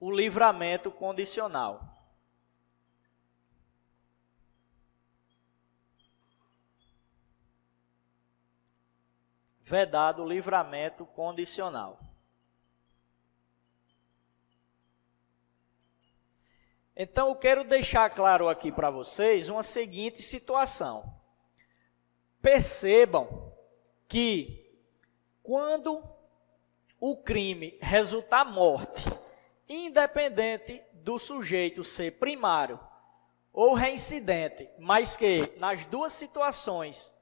o livramento condicional. Vedado o livramento condicional. Então, eu quero deixar claro aqui para vocês uma seguinte situação. Percebam que quando o crime resultar morte, independente do sujeito ser primário ou reincidente, mas que nas duas situações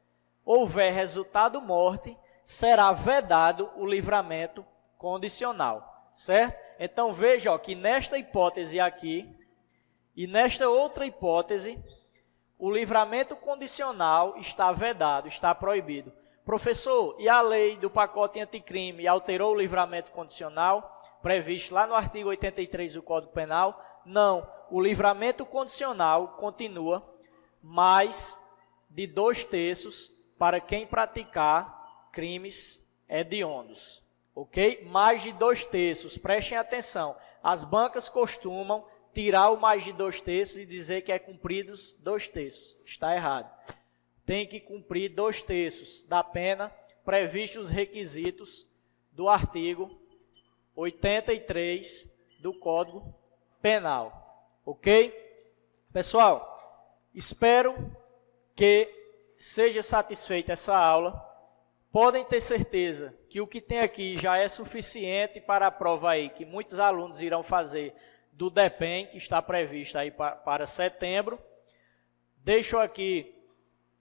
houver resultado morte, será vedado o livramento condicional, certo? Então veja que nesta hipótese aqui e nesta outra hipótese, o livramento condicional está vedado, está proibido. Professor, e a lei do pacote anticrime alterou o livramento condicional, previsto lá no artigo 83 do Código Penal? Não, o livramento condicional continua, mais de 2/3 para quem praticar crimes hediondos, ok? Mais de 2/3, prestem atenção. As bancas costumam tirar o mais de 2/3 e dizer que é cumpridos 2/3. Está errado. Tem que cumprir 2/3 da pena, previstos os requisitos do artigo 83 do Código Penal, ok? Pessoal, espero que seja satisfeita essa aula. Podem ter certeza que o que tem aqui já é suficiente para a prova aí, que muitos alunos irão fazer do DEPEN, que está prevista aí para setembro. Deixo aqui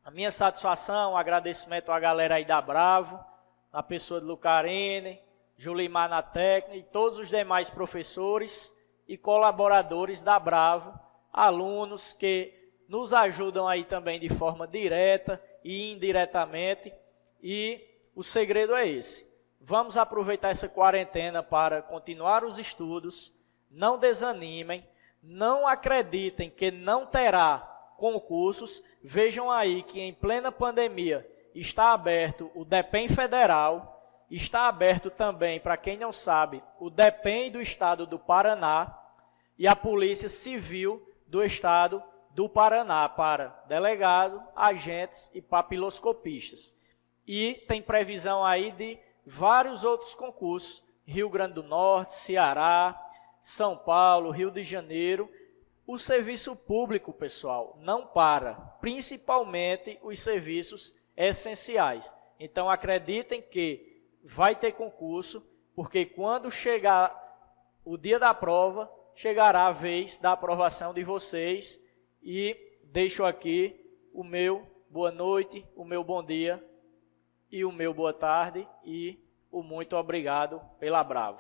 a minha satisfação, um agradecimento à galera aí da Bravo, a pessoa de Lucarene, Julimar na técnica e todos os demais professores e colaboradores da Bravo, alunos que nos ajudam aí também de forma direta e indiretamente, e o segredo é esse. Vamos aproveitar essa quarentena para continuar os estudos, não desanimem, não acreditem que não terá concursos. Vejam aí que em plena pandemia está aberto o DEPEN Federal, está aberto também, para quem não sabe, o DEPEN do Estado do Paraná e a Polícia Civil do Estado do Paraná para delegado, agentes e papiloscopistas. E tem previsão aí de vários outros concursos, Rio Grande do Norte, Ceará, São Paulo, Rio de Janeiro. O serviço público, pessoal, não para, principalmente os serviços essenciais. Então, acreditem que vai ter concurso, porque quando chegar o dia da prova, chegará a vez da aprovação de vocês. E deixo aqui o meu boa noite, o meu bom dia e o meu boa tarde e o muito obrigado pela Bravo.